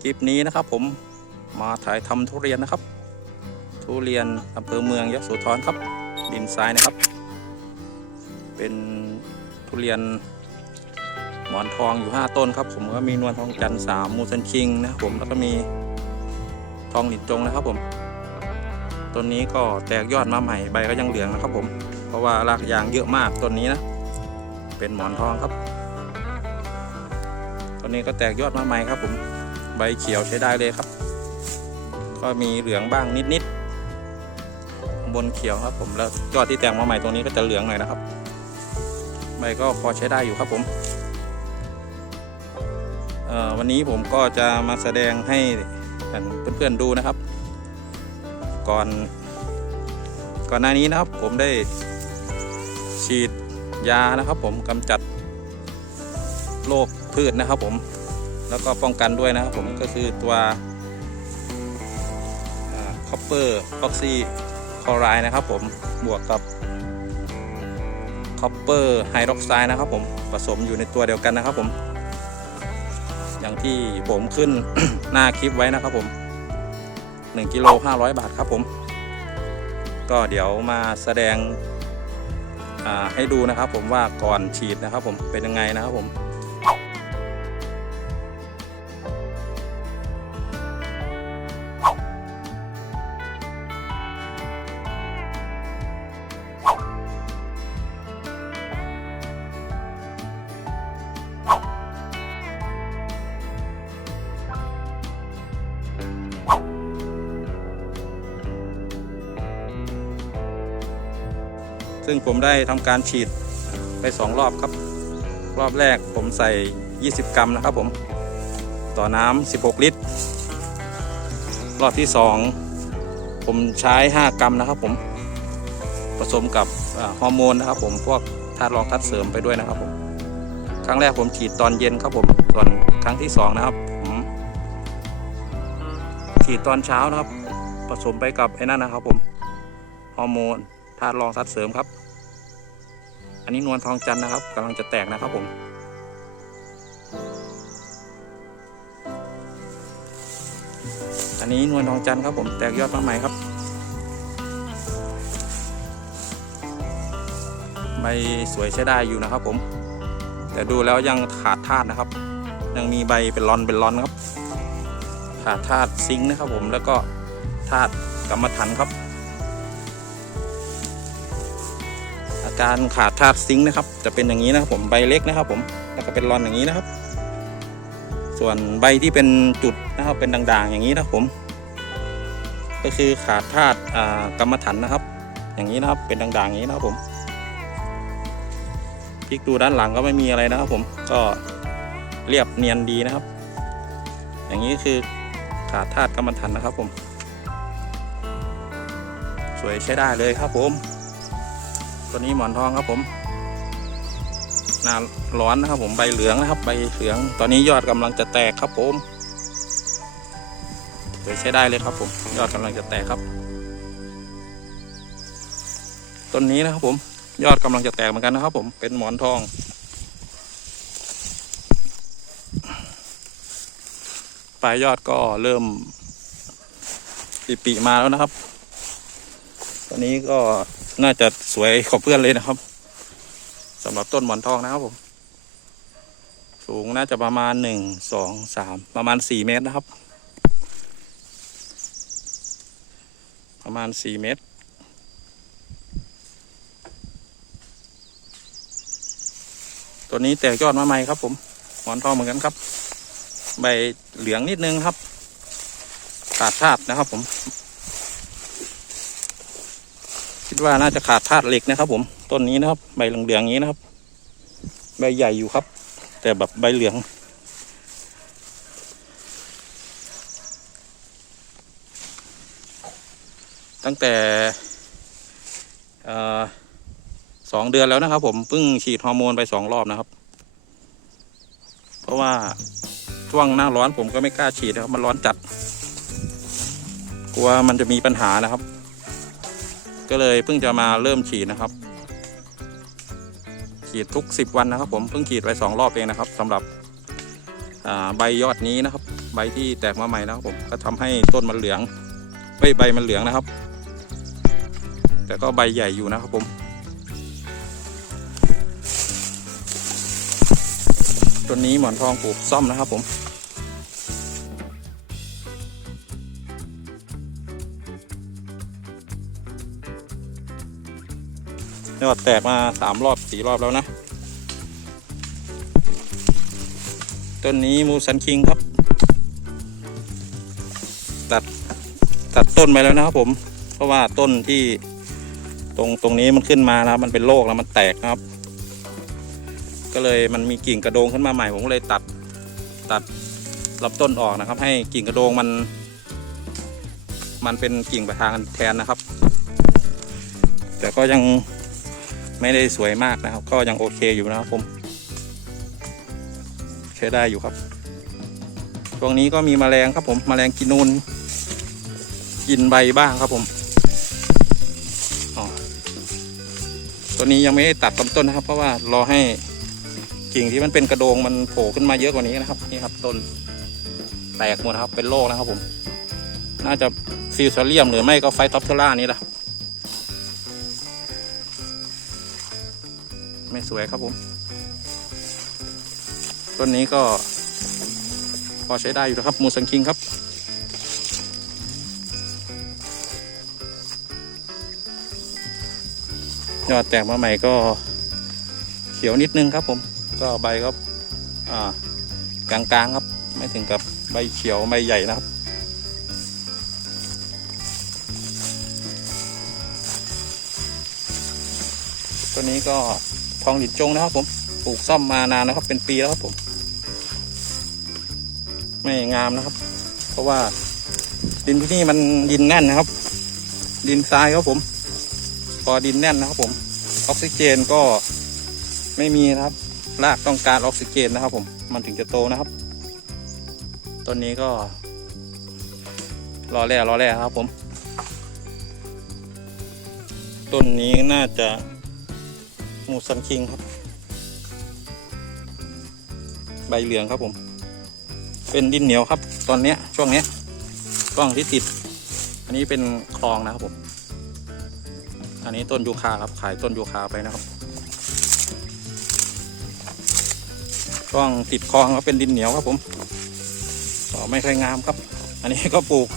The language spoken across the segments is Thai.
คลิปนี้นะครับผมมาถ่ายทำทุเรียนนะครับ ทุเรียนอำเภอเมืองยโสธรครับ ดินทรายนะครับ เป็นทุเรียนหมอนทองอยู่ 5 ต้นครับ ผมก็มีนวลทองจันทร์สามมูซันคิงนะครับผมแล้วก็มีทองหลินจงนะครับผมต้นนี้ก็แตกยอดมาใหม่ใบก็ยังเหลืองนะครับผมเพราะว่ารากยางเยอะมากต้นนี้นะเป็นหมอนทองครับต้นนี้ก็แตกยอดมาใหม่ครับผม ใบเขียวใช้ได้เลยครับ ก็มีเหลืองบ้างนิดๆบนเขียวครับผมแล้วยอดที่แตกมาใหม่ตรงนี้ก็จะเหลืองหน่อยนะครับ ใบก็พอใช้ได้อยู่ครับผมเอ่อวันนี้ผมก็จะมาแสดงให้เพื่อนๆดูนะครับ ก่อนก่อนหน้านี้นะครับผมได้ฉีดยานะครับ ผมกำจัดโรคพืชนะครับผม แล้วก็ป้องกันด้วยนะครับผมก็คือตัวคอปเปอร์ออกซิคอไรด์นะครับผมบวกกับคอปเปอร์ไฮดรอกไซด์นะครับผมผสมอยู่ในตัวเดียวกันนะครับผม อย่างที่ผมขึ้นหน้าคลิปไว้นะครับผม 1กิโล500 บาทครับผม ก็เดี๋ยวมาแสดงให้ดูนะครับผมว่าก่อนฉีดนะครับผมเป็นยังไงนะครับผม ซึ่งผมได้ทำการฉีดไป 2 รอบครับ รอบแรกผมใส่ 20 กรัมนะครับผม ต่อน้ำ16 ลิตร รอบที่ 2 ผมใช้ 5 กรัมนะครับผม ผสมกับฮอร์โมนนะครับผม พวกธาตุรองธาตุเสริมไปด้วยนะครับผม ครั้งแรกผมฉีดตอนเย็นครับผม ส่วนครั้งที่ 2 นะครับผมฉีดตอนเช้านะครับ ผสมไปกับไอ้นั่นนะครับผม ฮอร์โมน ธาตุรองธาตุเสริมครับ อันนี้นวลทองจันนะครับกำลังจะแตกนะครับผมอันนี้นวลทองจันครับผมแตกยอดมาใหม่ครับ ใบสวยใช้ได้อยู่นะครับผม แต่ดูแล้วยังขาดธาตุนะครับ ยังมีใบเป็นรอนเป็นรอนครับขาดธาตุซิงค์นะครับผมแล้วก็ธาตุกรรมฐานครับ การขาดธาตุซิงค์นะครับ จะเป็นอย่างนี้นะครับผมใบเล็กนะครับ ผมแล้วก็เป็นรอนอย่างนี้นะครับ ส่วนใบที่เป็นจุดนะครับเป็นด่างๆ อย่างนี้นะครับผม ก็คือขาดธาตุอ่ากรรมฐานนะครับ อย่างนี้นะครับเป็นด่างๆอย่างนี้นะครับผมพลิกดูด้านหลังก็ไม่มีอะไรนะครับ ผมก็เรียบเนียนดีนะครับ อย่างนี้คือขาดธาตุกรรมฐานนะครับผม สวยใช้ได้เลยครับผม ตัวนี้หมอนทองครับผมหน้าร้อนนะครับผมใบเหลืองนะครับ ใบเหลือง ตอนนี้ยอดกำลังจะแตกครับผมสวยใช้ได้เลยครับ ผม ยอดกำลังจะแตกครับ ต้นนี้นะครับผม ยอดกำลังจะแตกเหมือนกันนะครับ ผมเป็นหมอนทองปลายยอดก็เริ่มปีๆมาแล้วนะครับ ตอนนี้ก็ น่าจะสวยขอบเพื่อนเลยนะครับสำหรับต้นหมอนทองนะครับผม สูงน่าจะประมาณหนึ่งสองสามประมาณสี่เมตรนะครับ ประมาณสี่เมตร ตัวนี้แตกยอดมาใหม่ครับผมหมอนทองเหมือนกันครับ ใบเหลืองนิดนึงครับขาดธาตุนะครับผม ดว่าน่าจะขาดธาตุเหล็กนะครับ ผมต้นนี้นะครับ ใบเหลืองๆอย่างนี้นะครับ ใบใหญ่อยู่ครับ แต่แบบใบเหลืองตั้งแต่สองเดือนแล้วนะครับ ผมเพิ่งฉีดฮอร์โมนไปสองรอบนะครับ เพราะว่าช่วงหน้าร้อนผมก็ไม่กล้าฉีดนะครับ มันร้อนจัด กลัวมันจะมีปัญหานะครับ ก็เลยเพิ่งจะมาเริ่มฉีดนะครับ ฉีดทุก 10 วันนะครับ ผมเพิ่งฉีดไปสองรอบเองนะครับสำหรับใบยอดนี้นะครับ ใบที่แตกมาใหม่นะครับ ผมก็ทำให้ต้นมันเหลืองใบใบมันเหลืองนะครับ แต่ก็ใบใหญ่อยู่นะครับผมต้นนี้หมอนทองปลูกซ่อมนะครับผม อดแตกมาสามรอบสี่รอบแล้วนะ ต้นนี้มูสันคิงครับ ตัดตัดต้นไปแล้วนะครับผม เพราะว่าต้นที่ตรงตรงนี้มันขึ้นมานะมันเป็นโรคแล้วมันแตกนะครับ ก็เลยมันมีกิ่งกระโดงขึ้นมาใหม่ผมก็เลยตัดตัดรับต้นออกนะครับ ให้กิ่งกระโดงมัน มันเป็นกิ่งประทางกันแทนนะครับ แต่ก็ยัง ไม่ได้สวยมากนะครับ ก็ยังโอเคอยู่นะครับผมใช้ได้อยู่ครับช่วงนี้ก็มีแมลงครับผมแมลงกินนูนกินใบบ้างครับผมอ๋อตัวนี้ยังไม่ได้ตัดลำต้นนะครับ เพราะว่ารอให้กิ่งที่มันเป็นกระโดงมันโผล่ขึ้นมาเยอะกว่านี้นะครับนี่ครับต้นแตกหมดนะครับเป็นโรคนะครับผม น่าจะฟิวซาเลียมหรือไม่ก็ไฟท็อปเทอร่านี่แหละ ไม่สวยครับผม ต้นนี้ก็ พอใช้ได้อยู่นะครับมูสันคิงครับยอดแตกมาใหม่ก็เขียวนิดนึงครับผม ก็ใบก็กลางๆครับ ไม่ถึงกับใบเขียวใบใหญ่นะครับ ตัวนี้ก็ ทองหลินจงนะครับผมปลูกซ่อมมานานนะครับ เป็นปีแล้วครับผม ไม่งามนะครับ เพราะว่า ดินที่นี่มันดินแน่นนะครับ ดินทรายครับผม พอดินแน่นนะครับผม ออกซิเจนก็ไม่มีนะครับ รากต้องการออกซิเจนนะครับ ผม มันถึงจะโตนะครับต้นนี้ก็ รอแร่รอแร่ครับผม ต้นนี้น่าจะ หมูซันคิงครับ ใบเหลืองครับผม เป็นดินเหนียวครับ ตอนเนี้ยช่วงเนี้ยช่วงที่ติด อันนี้เป็นคลองนะครับผม อันนี้ต้นยูคาครับขายต้นยูคาไปนะครับช่วงติดคลองก็เป็นดินเหนียวครับผมก็ไม่ค่อยงามครับ อันนี้ก็ปลูก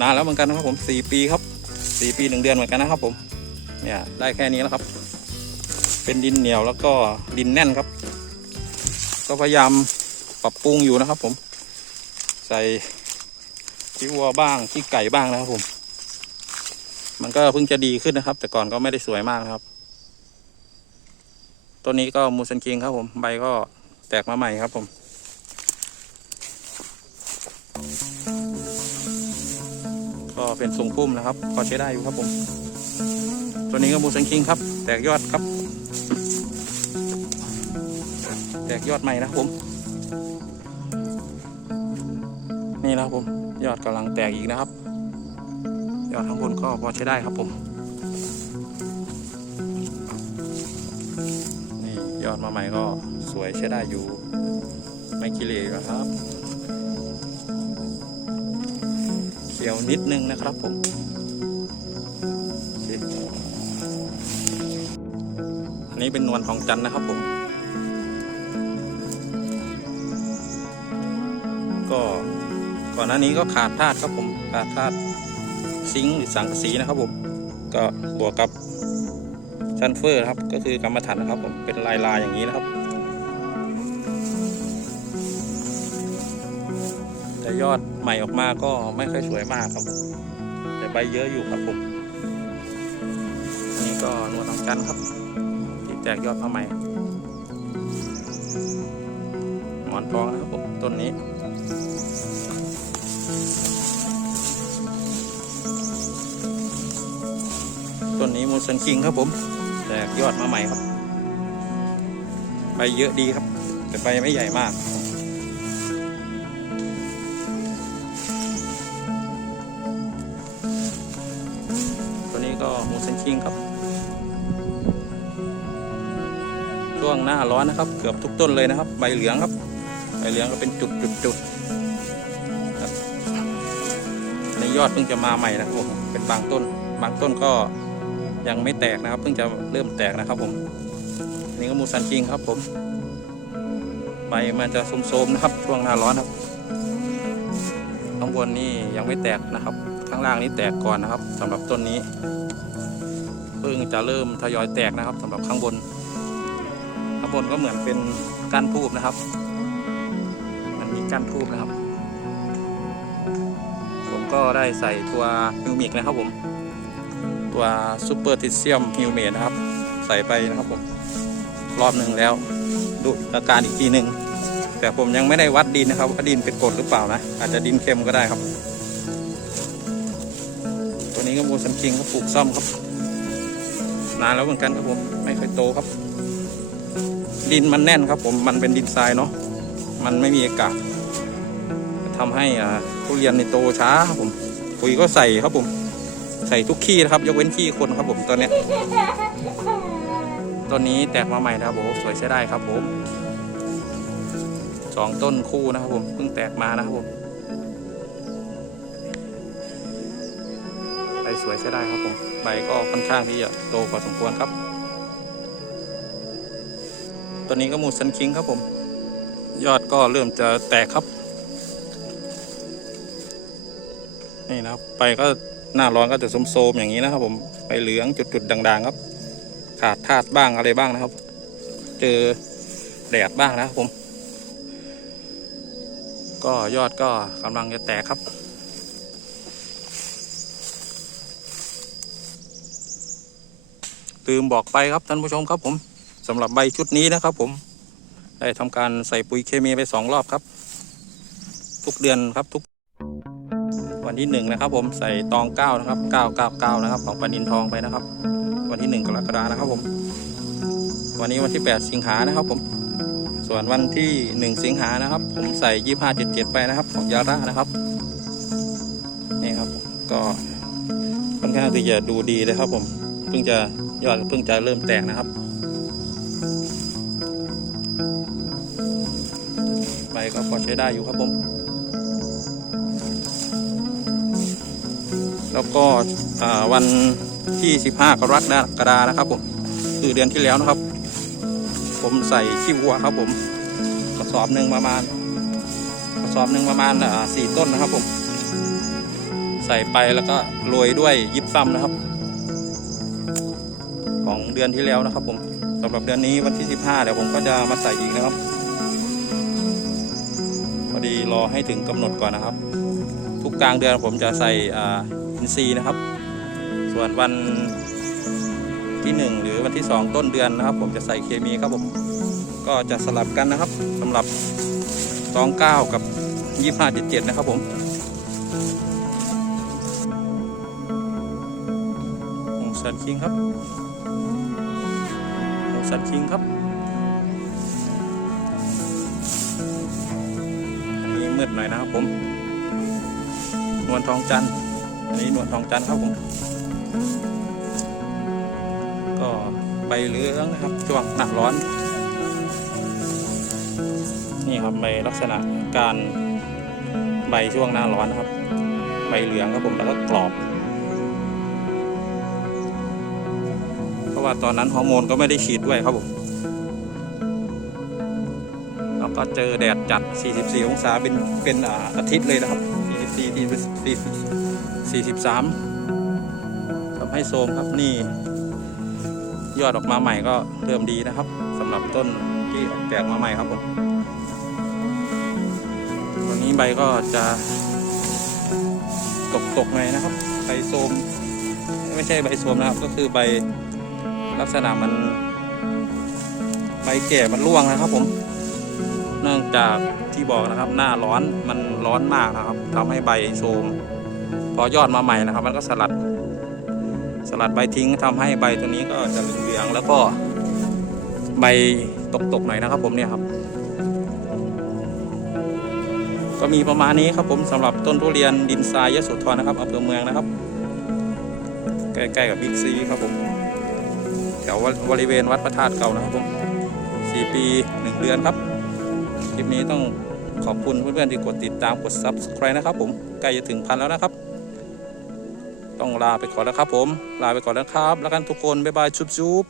นานแล้วเหมือนกันนะครับผมสี่ปีครับสี่ปีหนึ่งเดือนเหมือนกันนะครับผมเนี่ยได้แค่นี้แล้วครับ เป็นดินเหนียวแล้วก็ดินแน่นครับ ก็พยายามปรับปรุงอยู่นะครับ ผม ใส่ขี้วัวบ้างขี้ไก่บ้างนะครับ ผม มันก็เพิ่งจะดีขึ้นนะครับ แต่ก่อนก็ไม่ได้สวยมากนะครับตัวนี้ก็มูสันคิงครับ ผมใบก็แตกมาใหม่ครับ ผมก็เป็นทรงพุ่มนะครับ ก็ใช้ได้อยู่ครับผม ตัวนี้ก็มูสันคิงครับ แตกยอดครับ แตกยอดใหม่นะครับผม นี่นะครับผม ยอดกำลังแตกอีกนะครับ ยอดข้างบนก็พอใช้ได้ครับผม นี่ยอดมาใหม่ก็สวยใช้ได้อยู่ ไม่กิเลสนะครับ เขียวนิดนึงนะครับผมอันนี้เป็นนวลทองจันนะครับผม ก็ก่อนหน้านี้ก็ขาดธาตุครับผมขาดธาตุซิงค์หรือสังกะสีนะครับผมก็บวกกับซันเฟอร์ครับ ก็คือกรรมฐานนะครับผมเป็นลายลายๆอย่างนี้นะครับ แต่ยอดใหม่ออกมาก็ไม่ค่อยสวยมากครับผมแต่ใบเยอะอยู่ครับผมนนี้ก็นวลทองจันทร์ครับที่แตกยอดมาใหม่หมอนทองนะครับผมต้นนี้ ต้นนี้มูสันคิงครับผม แตกยอดมาใหม่ครับ ใบเยอะดีครับ แต่ใบไม่ใหญ่มาก ตัวนี้ก็มูสันคิงครับ ช่วงหน้าร้อนนะครับ เกือบทุกต้นเลยนะครับ ใบเหลืองครับ ใบเหลืองก็เป็นจุดจุดจุด ในยอดเพิ่งจะมาใหม่นะครับผมเป็นบางต้น บางต้นก็ยังไม่แตกนะครับ เพิ่งจะเริ่มแตกนะครับผมอันนี่ก็มูซันคิงครับผมใบมันจะโสมๆนะครับช่วงหน้าร้อนครับข้างบนนี่ยังไม่แตกนะครับ ข้างล่างนี่แตกก่อนนะครับสำหรับต้นนี้เพิ่งจะเริ่มทยอยแตกนะครับสำหรับข้างบน ข้างบนก็เหมือนเป็นก้านทูบนะครับ ก้านทูบนะครับ ผมก็ได้ใส่ตัวฮิวมิกนะครับผม ตัวซูเปอร์ทิเซียมฮิวเมดนะครับ ใส่ไปนะครับผม รอบหนึ่งแล้ว ดูอาการอีกทีหนึ่งแต่ผมยังไม่ได้วัดดินนะครับว่าดินเป็นกรดหรือเปล่านะ อาจจะดินเค็มก็ได้ครับ ตัวนี้ก็โมซันคิงเขาปลูกซ่อมครับ นานแล้วเหมือนกันครับผม ไม่ค่อยโตครับ ดินมันแน่นครับผมมันเป็นดินทรายเนาะมันไม่มีอากาศ ทำให้ทุเรียนในโตช้าครับผมปุ๋ยก็ใส่ครับผม ใส่ทุกขี้นะครับ ยกเว้นขี้คนครับผมตัวเนี้ยต้นนี้แตกมาใหม่นะครับผมสวยใช้ได้ครับผมสองต้นคู่นะครับผมเพิ่งแตกมานะครับผมใบสวยใช้ได้ครับผมใบก็ค่อนข้างที่จะโตพอสมควรครับตัวนี้ก็มูซันคิงครับผม ยอดก็เริ่มจะแตกครับ นี่นะครับไปก็หน้าร้อนก็จะโสมๆอย่างนี้นะครับ ผมไปเหลืองจุดๆด่างๆครับ ขาดธาตุบ้างอะไรบ้างนะครับ เจอแดดบ้างนะครับผม ก็ยอดก็กำลังจะแตกครับลืมบอกไปครับท่านผู้ชมครับผมสำหรับใบชุดนี้นะครับ ผมได้ทำการใส่ปุ๋ยเคมีไปสองรอบครับ ทุกเดือนครับทุก ที่หนึ่งนะครับผมใส่ตองเก้านะครับเก้าเก้าเก้านะครับของปานินทองไปนะครับ วันที่หนึ่งกรกฎานะครับผม วันนี้วันที่แปดสิงหานะครับ ผม ส่วนวันที่หนึ่งสิงหานะครับ ผมใส่ยี่ห้าเจ็ดเจ็ดไปนะครับ ของยาร่านะครับนี่ครับก็ค่อนข้างที่จะดูดีเลยครับ ผมเพิ่งจะยอดเพิ่งจะเริ่มแตกนะครับใบก็พอใช้ได้อยู่ครับผม แล้วก็วันที่ 15 กรกฎานะครับผมคือเดือนที่แล้วนะครับ ผมใส่ขี้วัวครับผมกระสอบหนึ่งประมาณกระสอบหนึ่งประมาณสี่ต้นนะครับผม ใส่ไปแล้วก็โรยด้วยยิบซ้ำนะครับ ของเดือนที่แล้วนะครับผมสำหรับเดือนนี้วันที่ 15เดี๋ยวผมก็จะมาใส่อีกนะครับพอดีรอให้ถึงกำหนดก่อนนะครับ ทุกกลางเดือนผมจะใส่ นทรีย์นะครับ ส่วนวันที่หนึ่งหรือวันที่สองต้นเดือนนะครับ ผมจะใส่เคมีครับผมก็จะสลับกันนะครับสำหรับตองเก้ากับยี่ห้าเจ็ดเจ็ดนะครับผมหมูสันคิงครับหมูสันคิงครับอันนี้มืดหน่อยนะครับผมนวลทองจันทร์ นี้นวลทองจันทร์ครับผม ก็ใบเหลืองนะครับช่วงหน้าร้อน นี่ครับใบลักษณะการใบช่วงหน้าร้อนนะครับ ใบเหลืองครับผมแล้วก็กรอบ เพราะว่าตอนนั้นฮอร์โมนก็ไม่ได้ฉีดด้วยครับผมแล้วก็เจอแดดจัด 44 องศาเป็นเป็นอาทิตย์เลยนะครับ 44 40 43ทำให้โทมครับนี่ ยอดออกมาใหม่ก็เริ่มดีนะครับสำหรับต้นที่ออกแตกมาใหม่ครับผมวันนี้ใบก็จะตกตกๆหน่อยนะครับ ใบโทมไม่ใช่ใบโทมนะครับ ก็คือใบลักษณะมัน ใบแก่มันร่วงนะครับผมเนื่องจากที่บอกนะครับหน้าร้อนมันร้อนมากนะครับทำให้ใบโทม พอยอดมาใหม่นะครับ มันก็สลัด สลัดใบทิ้งทำให้ใบตัวนี้ก็จะเหลืองๆแล้วก็ใบตกๆหน่อยนะครับ ผมเนี่ยครับ ก็มีประมาณนี้ครับผมสำหรับต้นทุเรียนดินทรายยโสธรนะครับอำเภอเมืองนะครับ ใกล้ๆกับบิ๊กซีครับผมแถวบริเวณวัดพระธาตุเก่านะครับผมสี่ปีหนึ่งเดือนครับ คลิปนี้ต้องขอบคุณเพื่อนๆที่กดติดตามกด subscribe นะครับผมใกล้จะถึงพันแล้วนะครับ ต้องลาไปก่อนแล้วครับผม ลาไปก่อนแล้วครับ แล้วกันทุกคน บ๊ายบายชุบชุบ